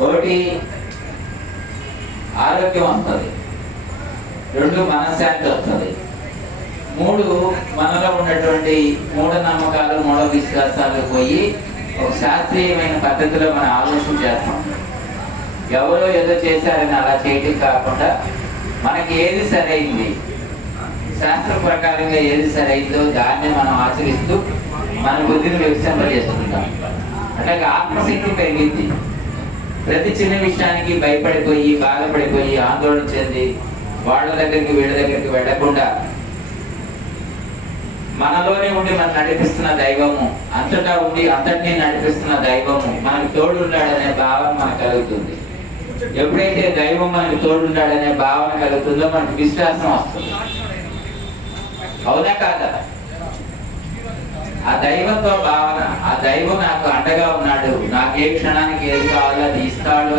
ఒకటి ఆరోగ్యం వస్తుంది. రెండు మనశ్శాంతి వస్తుంది. మూడు మనలో ఉన్నటువంటి మూఢనమ్మకాలు మూఢ విశ్వాసాలు పోయి ఒక శాస్త్రీయమైన పద్ధతిలో మనం ఆలోచన చేస్తాం. ఎవరో ఏదో చేశారని అలా చేయటం కాకుండా మనకి ఏది సరైంది? శాస్త్ర ప్రకారంగా ఏది సరైందో దాన్ని మనం ఆచరిస్తూ మన బుద్ధిని వికసింపజేస్తుంటాం అంటే ఆత్మశక్తి పెరిగింది. ప్రతి చిన్న విషయానికి భయపడిపోయి బాధపడిపోయి ఆందోళన చెంది వాళ్ళ దగ్గరికి వీళ్ళ దగ్గరికి వెళ్ళకుండా మనలోనే ఉండి మనం నడిపిస్తున్న దైవము అంతటా ఉండి అంతటినీ నడిపిస్తున్న దైవము మనకు తోడున్నాడనే భావన మనకు కలుగుతుంది. ఎప్పుడైతే దైవం మనకు తోడున్నాడనే భావన కలుగుతుందో మనకు విశ్వాసం వస్తుంది. అవునా కాదా? ఆ దైవంతో భావన ఆ దైవం నాకు అండగా ఏ క్షణానికి ఏది కావాలో అది ఇస్తాడు.